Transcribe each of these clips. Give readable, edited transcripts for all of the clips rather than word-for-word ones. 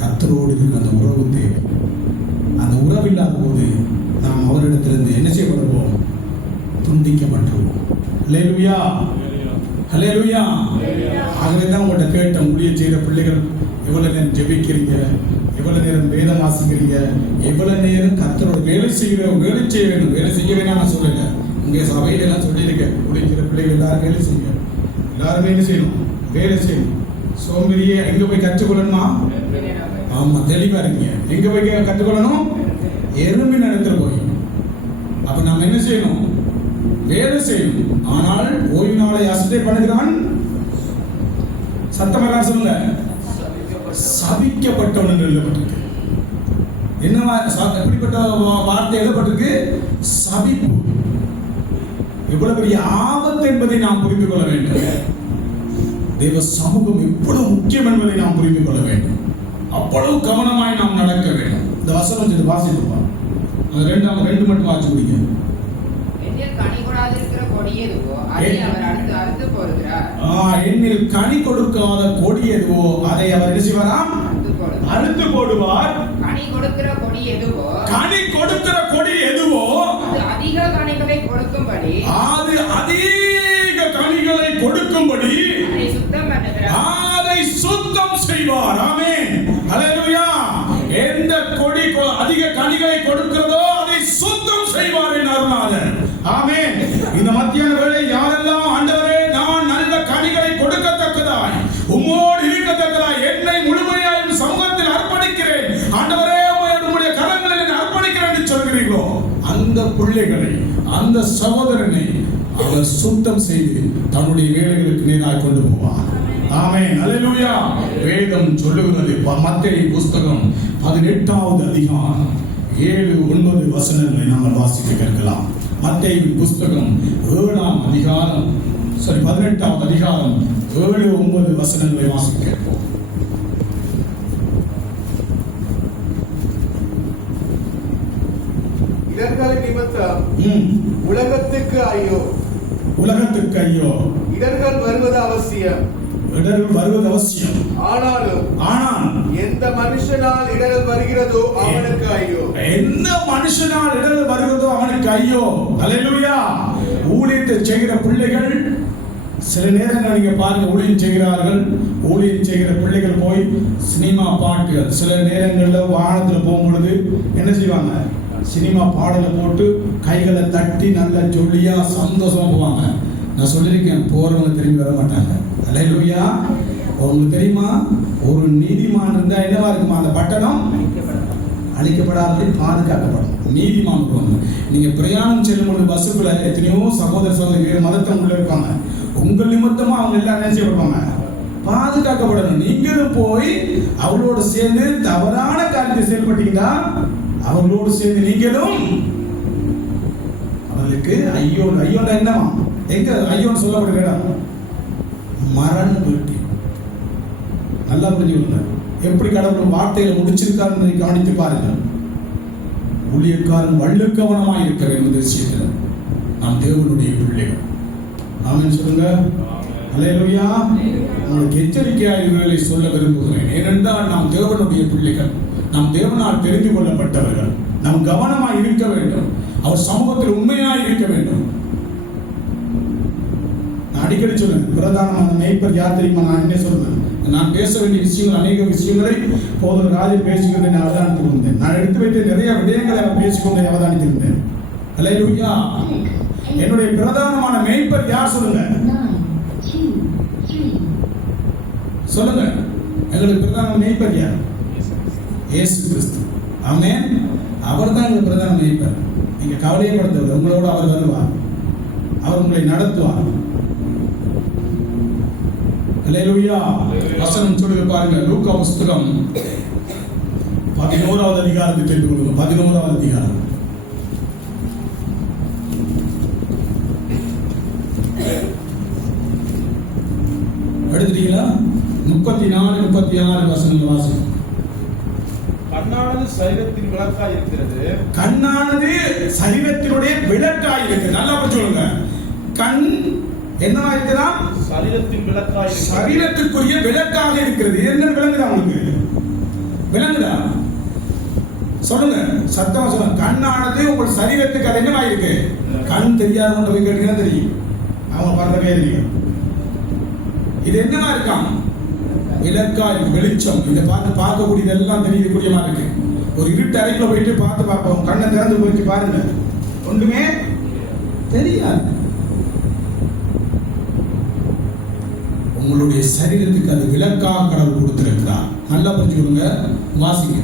கர்த்தரோடு இருக்கிற அந்த உறவு தேவை. அந்த உறவு இல்லாத போது நாம் அவரிடத்திலிருந்து என்ன செய்யப்படுவோம்? துண்டிக்கப்பட்டுருவோம். ஹல்லேலூயா, ஹல்லேலூயா. ஆகவே தான் உங்கள்கிட்ட கேட்ட ஊழியம் செய்கிற பிள்ளைகள் எவ்வளவு நேரம் ஜெபிக்கிறீங்க, எவ்வளவு நேரம் வேதம் வாசிக்கிறீங்க, எவ்வளவு நேரம் கர்த்தரோட வேலை செய்கிறோம். வேலை செய்ய வேண்டும், வேலை செய்ய வேணாம் நான் சொல்லல. இங்கே சபையிலெல்லாம் சொல்லியிருக்கேன், ஊழியக்கிற பிள்ளைகள் எல்லாரும் வேலை செய்யுங்க, எல்லாரும் வேலை செய்யணும், வேலை செய்யணும். சோம்பேறியே எங்க போய் கற்றுக்கொள்ளணுமா? ஆமா, தெளிவா இருக்கீங்க. எங்க போய் கற்றுக்கொள்ளணும்? எறும்பின் இடத்துல போய். அப்ப நம்ம என்ன செய்யணும்? வேலை செய்யணும். ஆனால் ஓய்வு நாளை அசட்டை பண்ணுகிறான். சத்தமாக சொல்லுங்க. சபிக்கப்பட்டவன் என்று எழுதப்பட்டிருக்கு. என்ன எப்படிப்பட்ட வார்த்தை எழுதப்பட்டிருக்கு? சபிப்பு. எவ்வளவு பெரிய ஆபத்து என்பதை நாம் புரிந்து கொள்ள வேண்டும். தேவ சமூகம் எவ்வளவு முக்கியம் என்பதை நாம் புரிந்து கொள்ள வேண்டும். அவ்வளவு கவனமாய் நாம் நடக்க வேண்டும். இந்த வசனம் வாசிப்போம். ரெண்டு மட்டும் வாசி முடிங்க. என்னில் கனி கொடுக்காத கொடி எதுவோ அதை அவர் என்ன செய்வாராம்? அறுத்து போடுவார். கனி கொடுக்கிற கொடி எதுவோ அது அதிக கனிகளை கொடுக்கும்படி அதை சுத்தம் செய்வார். ஆமென், ஹல்லேலூயா. எந்த கொடி அதிக கனிகளை கொடுக்கிறதோ அதை சுத்தம் செய்வார் என் அருளாளர். ஆமென். இந்த மத்தியான வேளை யாரெல்லாம் ஆண்டவரே நான் நல்ல கனிகளை கொடுக்கத்தக்கதாய் உம்மோடு இருக்கத்தக்கதாய் என்னை முழுமையாய் சமூகத்தில் அர்ப்பணிக்கிறேன் ஆண்டவரே, உம்முடைய கரங்களில் என்னை அர்ப்பணிக்கிறேன் என்று சொல்கிறீர்களோ அந்த பிள்ளைகளை, அந்த சகோதரனை அவர் சுத்தம் செய்து தன்னுடைய வேலைகளுக்கு நேராக கொண்டு போவார். ஆமென், ஹல்லேலூயா. வேதம் சொல்லுகிறது, மத்தேயு புஸ்தகம் 18வது அதிகாரம் 7-9 வசனங்களை நாங்கள் வாசிக்க கேட்கலாம். மத்தேயு புஸ்தகம் 7ஆம் அதிகாரம் 18வது அதிகாரம் 7-9 வசனங்களை வாசிக்க கேட்போம். இடர்கள் நிமித்தம் உலகத்துக்கு ஐயோ, உலகத்துக்கு ஐயோ. இடர்கள் வருவது அவசியம், இடர்கள் வருவது அவசியம். ஆனால் எந்த மனுஷனால் இடர்கள் வருகிறதோ அவனுக்கு ஐயோ. எந்த மனுஷனால் இடர்கள் வருகிறதோ அவனுக்கு ஐயோ. ஹல்லேலூயா. ஊழியத்தை செய்கிற பிள்ளைகள் சில நேரங்கள் நீங்க பாருங்க, ஊழியம் செய்கிறார்கள். ஊழியம் செய்கிற பிள்ளைகள் போய் சினிமா பாட்டுகள், சில நேரங்களில் வாகனத்துல போகும்பொழுது என்ன செய்வாங்க? சினிமா பாடலை போட்டு கைகளை தட்டி நல்லா ஜொலியா சந்தோஷமா போவாங்க. நான் சொல்லியிருக்கேன், போறவங்க திரும்பி வர மாட்டாங்க. ஹல்லேலூயா. உங்களுக்கு தெரியுமா, ஒரு நீதிமான் இருந்தா என்னவா இருக்குமா? அந்த பட்டணம் அழிக்கப்படாதபடி பாதுகாக்கப்படும். நீதிமான் வந்து நீங்க பிரயாணம் செல்லும் பொழுது பஸ்ஸுக்குள்ள எத்தனையோ சகோதர சகோதரி மதத்தை உள்ள இருப்பாங்க. உங்கள் நிமித்தமா அவங்க எல்லாம் என்ன செய்யப்படுவாங்க? பாதுகாக்கப்படணும். நீங்களும் போய் அவளோடு சேர்ந்து தவறான காரியத்தை செயல்பட்டீங்கன்னா அவங்களோடு சேர்ந்து நீங்களும் அவர்களுக்கு ஐயோ. ஐயோட என்னவா? எங்க ஐயோன்னு சொல்லப்படுகிற இடம்? மரண வீட்டு. நல்லா புரிஞ்சுக்கோங்க. எப்படி கடவுள் வார்த்தைகளை முடிச்சிருக்காரு கவனித்து பாருங்கள். ஊழியக்காரன் வள்ளுக்கவனமாக இருக்க வேண்டும் விஷயத்தில். நாம் தேவனுடைய பிள்ளைகள். ஆமென் சொல்லுங்க. ஹல்லேலூயா. உங்களுக்கு எச்சரிக்கையாக இவர்களை சொல்ல விரும்புகிறேன். ஏனென்றால் நாம் தேவனுடைய பிள்ளைகள், நாம் தேவனால் தெரிந்து கொள்ளப்பட்டவர்கள். நாம் கவனமாக இருக்க வேண்டும். அவர் சமூகத்தில் உண்மையாக இருக்க வேண்டும். நான் அடிக்கடி சொல்லுவேன், பிரதானமான மேய்ப்பர் யார் தெரியுமா? நான் என்ன சொல்லுவேன், நான் பேச வேண்டிய விஷயங்கள், அநேக விஷயங்களை போதும் ராஜர் பேசிக்கொண்டு நான் அவதானித்து வந்தேன். நான் எடுத்து வைத்த நிறைய விடயங்களை அவர் பேசிக்கொண்டு அவதானித்திருந்தேன். ஹல்லேலூயா. என்னுடைய பிரதானமான மேய்ப்பர் யார் சொல்லுங்க? சொல்லுங்க. எங்களுக்கு பிரதான மேய்ப்பர் யார்? இயேசு கிறிஸ்து. ஆமென். அவர் தான் எங்களுக்கு பிரதான மேய்ப்பர். நீங்க கவலையப்படுத்தவில்லை. உங்களோட அவர் வருவார், அவர் உங்களை நடத்துவார். ஹல்லேலூயா. வசனம் சொல்லுங்க பாருங்க. லூக்கா புஸ்தகம் 11வது அதிகாரத்தை தெரிந்து கொள்ளுங்க. 11வது அதிகாரம் எடுத்துட்டீங்களா? 34, 36 வசனங்கள் வாசிங்க. கண்ணானது சரீரத்தின் விளக்காய் இருக்கிறது. கண்ணானது சரீரத்தினுடைய விளக்காய் இருக்கிறது. நல்லா சொல்லுங்க. கண் என்னவா இருக்கிறான்? சரீரத்தின் விளக்காய். சரீரத்துக்குரிய விளக்காக இருக்கிறது. என்ன விளங்குதா உங்களுக்கு? சொல்லுங்க, சத்தமா சொல்லுங்க. கண்ணானது உங்கள் சரீரத்துக்கு அது என்னவா இருக்கு? கண் தெரியாதவங்க போய் கேட்டீங்கன்னா தெரியும், அவங்க பார்த்தவே தெரியும். இது என்னவா இருக்காம்? விளக்கா இருக்கு, வெளிச்சம். இதை பார்க்கக்கூடியது எல்லாம் தெரியக்கூடியமா இருக்கு. ஒரு இருட்டு அறைக்குள்ள போயிட்டு பார்ப்போம், கண்ணை திறந்து போயிட்டு பாருங்க, ஒன்றுமே தெரியாது. உங்களுடைய சரீரத்துக்கு அது விளக்காக கடவுள் கொடுத்திருக்கிறார். நல்லா புரிஞ்சுக்கொள்ளுங்க, வாசிங்க.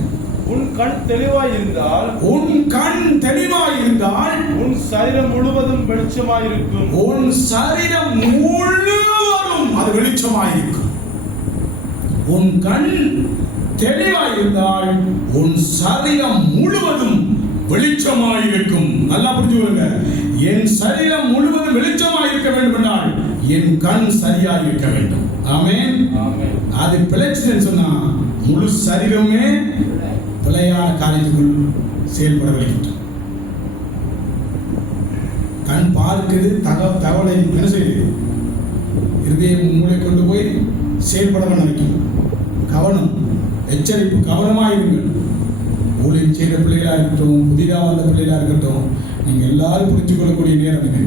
உன் கண் தெளிவாய் இருந்தால், உன் கண் தெளிவாய் இருந்தால் உன் சரீரம் முழுவதும் வெளிச்சமாயிருக்கும். உன் சரீரம் முழுவதும் அது வெளிச்சமாயிருக்கும். உன் கண் தெளிவாய் இருந்தால் உன் சரீரம் முழுவதும் வெளிச்சமாயிருக்கும். நல்லா புரிஞ்சுக்கொள்ளுங்க. என் சரீரம் முழுவதும் வெளிச்சமாயிருக்க வேண்டும் என்றால் என் கண் சரியா இருக்க வேண்டும். ஆமென். அது பிழைச்சுன்னு சொன்னா முழு சரீரமே பிழையான காரியத்துக்குள் செயல்பட வைக்கின்றோம். கண் பார்க்குது, தகவலை என்ன செய்யுது? இருதயம் மூளை கொண்டு போய் செயல்பட வைக்கும். கவனம், எச்சரிப்பு, கவனமாயிருங்கள். ஊழியம் செய்கிற பிள்ளைகளா இருக்கட்டும், புதிதாக வந்த பிள்ளைகளா இருக்கட்டும், நீங்க எல்லாரும் புரிஞ்சு கொள்ளக்கூடிய நேரம் இது.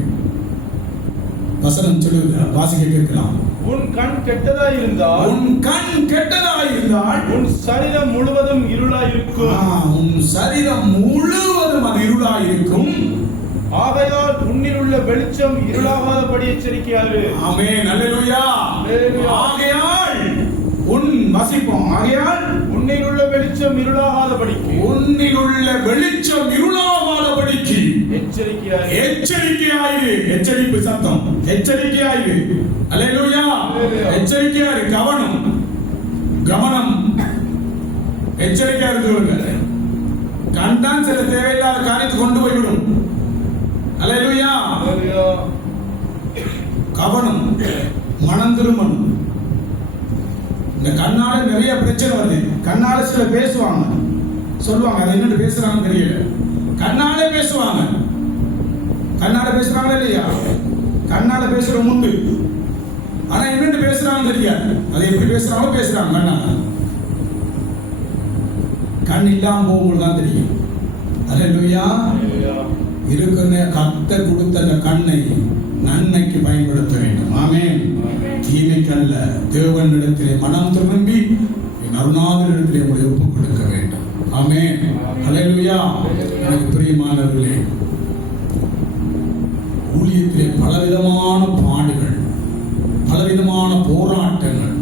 வசனம் சொல்லுது, வாசிக்க கேட்கலாம். உன் கண் கெட்டதாய் இருந்தால், உன் கண் கெட்டதாய் இருந்தால் உன் சரீரம் முழுவதும் இருளாய் இருக்கும். உன் சரீரம் முழுவதும் அது இருளாய் இருக்கும். ஆகையால் உன்னில் உள்ள வெளிச்சம் இருளாகாதபடி எச்சரிக்கையாயிரு. ஆமென். அல்லேலூயா. ஆகையால் உன் வசிப்போம். ஆகையால் உன்னில் உள்ள வெளிச்சம் இருளாகாதபடிக்கு, உன்னில் உள்ள வெளிச்சம் இருளாகாதபடிக்கு எச்சரிக்கையாயிரு. எச்சரிக்கையாயிரு. எச்சரிப்பு சத்தம், எச்சரிக்கையாயிரு. அல்லேலூயா. எச்சரிக்கையாயிரு. கவனம், கவனம், எச்சரிக்கையா இருக்கு. கண்டான் சில தேவையில்லாத காரியத்தை கொண்டு போய்விடும். அல்லேலூயா. கவனம், மனம் திரும்பணும். இந்த கண்ணால நிறைய பிரச்சனை வருது. கண்ணால சில பேசுவாங்க, சொல்லுவாங்க, அது என்னன்னு பேசுறாங்கன்னு தெரியல. கண்ணாலே பேசுவாங்க. கண்ணால பேசுறாங்களா இல்லையா? கண்ணால பேசுற உண்டு, ஆனா என்னன்னு பேசுறாங்கன்னு தெரியாது. அது எப்படி பேசுறாங்களோ பேசுறாங்க. கண்ணால கண் இல்லாம போகும்போது தான் தெரியும். அல்லேலூயா. இருக்கிற கர்த்தர் கொடுத்த அந்த கண்ணை நன்மைக்கு பயன்படுத்த வேண்டும். ஆமென். தீமைக்கு அல்ல, தேவனிடத்திலே மனம் திரும்பி அருணாதரிடத்திலே உங்களை ஒப்புக் கொடுக்க வேண்டும். ஆமென். அல்லேலூயா. எனக்கு பிரியமானவர்களே, ஊழியத்திலே பலவிதமான பாடுகள், பலவிதமான போராட்டங்கள்,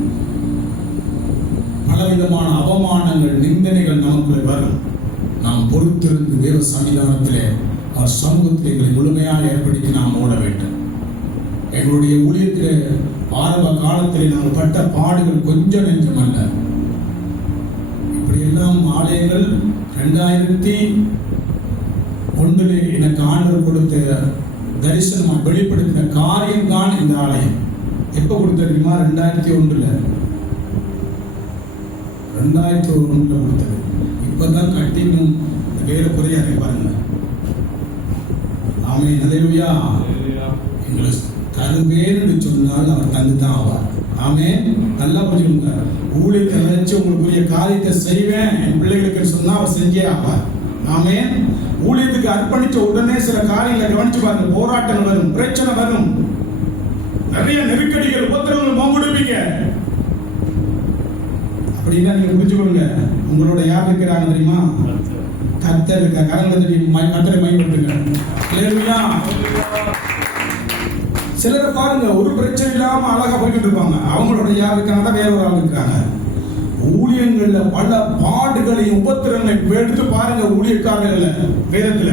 பலவிதமான அவமானங்கள், நிந்தனைகள் நமக்கு வரும். நாம் பொறுத்திருந்து தேவ சன்னிதானத்திலே அவர் சமூகத்தில் எங்களை முழுமையாக ஏற்படுத்தி நாம் ஓட வேண்டும். எங்களுடைய ஊழியத்தில் ஆரம்ப காலத்தில் நாங்கள் பட்ட பாடுகள் கொஞ்சம் நெஞ்சம் அல்ல. இப்படியெல்லாம் ஆலயங்கள் 2001 எனக்கு ஆண்டவர் கொடுத்த தரிசனமாக வெளிப்படுத்தின காரியம் தான் இந்த ஆலயம். எப்ப கொடுத்த தெரியுமா? 2001 கொடுத்தது. இப்பதான் கட்டினும் வேறு குறையா பாருங்க. ஆமென். அல்லேலூயா. எங்களை தருவேன் என்று சொன்னால் அவர் தந்துதான் ஆவார். ஆமென். நல்லா புரிஞ்சுங்க. ஊழியத்தை நினைச்சு உங்களுக்குரிய காரியத்தை செய்வேன் என் பிள்ளைகளுக்கு சொன்னா அவர் செஞ்சே ஆவார். ஆமென். ஊழியத்துக்கு அர்ப்பணிச்ச உடனே சில காரியங்களை கவனிச்சு பாருங்க. போராட்டங்கள் வரும், பிரச்சனை வரும், நிறைய நெருக்கடிகள், உபத்திரங்கள் மோங்குடுவீங்க. அப்படின்னா நீங்க புரிஞ்சுக்கொள்ளுங்க, உங்களோட யார் இருக்கிறாங்க தெரியுமா? கர்த்தர் இருக்க. கர்த்தரை பயன்படுத்துங்க. அல்லேலூயா. சிலரை பாருங்க, ஒரு பிரச்சனை இல்லாம அழகா போய்கிட்டு இருப்பாங்க. அவங்களோட யார் இருக்காங்க? வேற ஒரு ஆள் இருக்காங்க. ஊழியங்கள்ல பல பாடுகளையும் உபத்திரங்களையும் எடுத்து பாருங்க. ஊழியக்காரர்கள வேதத்துல